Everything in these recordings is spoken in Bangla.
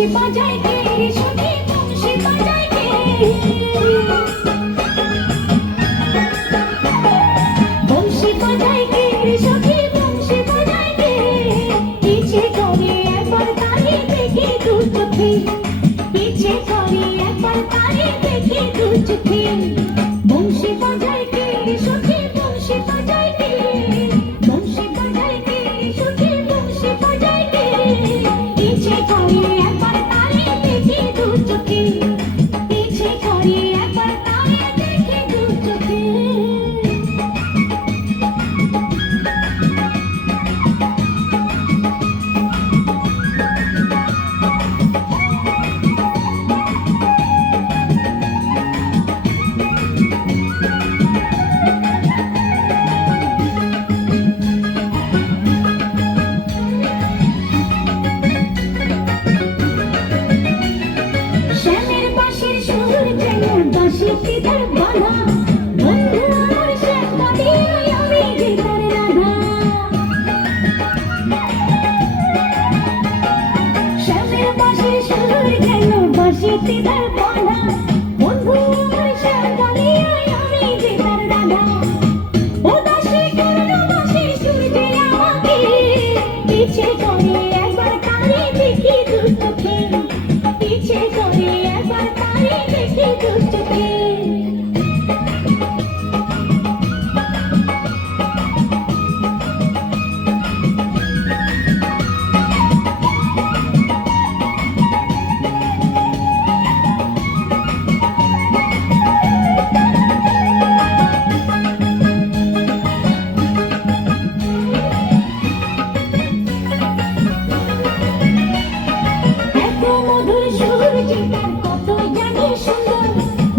বংশী বাজায় কে সখী বংশী বাজায় কে বংশী বাজায় কে সখী বংশী বাজায় কে ইচ্ছে করে একবার তারে দেখি দু চোখে ইচ্ছে করে একবার তারে দেখি দু চোখে বংশী বাজায় কে সখী বংশী বাজায় কে বংশী বাজায় কে সখী বংশী বাজায় কে ইচ্ছে করে একবার তারে দেখি দু চোখে ইচ্ছে করে একবার তারে দেখি দু চোখে শ্যামের বাঁশির সুর যেন বাঁশিটিদের বাঁধা বন্ধু আমার শ্যাম কাঁদিয়াই আমি যে তার রাধা শ্যামের বাঁশির সুর যেন বাঁশিটিদের বাঁধা বন্ধু আমার শ্যাম কাঁদিয়াই আমি যে তার রাধা উদাসী করুণ বাঁশির সুর যে আমাকে ইচ্ছে করে একবার তারে দেখি দু চোখে ইচ্ছে করে একবার তারে দেখি দু চোখে এত মধুর সুর যে তার কত জানি সুন্দর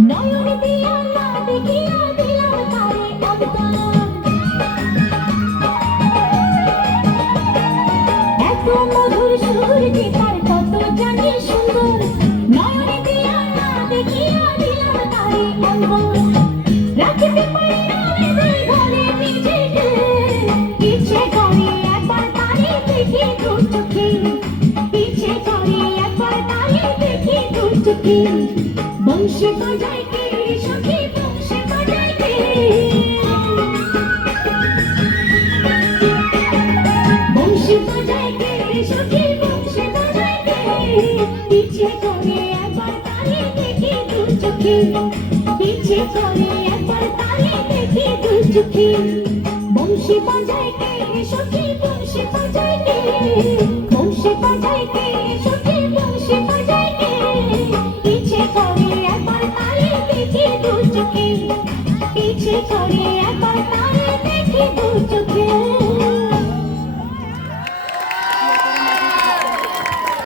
নয়ন দিয়া না দেখিয়া দিলাম তারে অন্তর এত মধুর সুর যে তার কত জানি সুন্দর নয়ন দিয়া না দেখিয়া দিলাম তারে অন্তর রাখতে পারি না হৃদয় ঘরে নিজেকে ইচ্ছে করে একবার তারে দেখি দু চোখে ইচ্ছে করে একবার তারে দেখি দু চোখে বংশী বাজায় কে সখী বংশী বাজায় কে বংশী বাজায় কে সখী বংশী বাজায় কে ইচ্ছে করে একবার তারে দেখি দু চোখে ইচ্ছে করে একবার তারে দেখি দু চোখে বংশী বাজায় কে সখী বংশী বাজায় কে বংশী বাজায় কে সখী বংশী বাজায় কে ইচ্ছে করে একবার তারে দেখি দু চোখে ইচ্ছে করে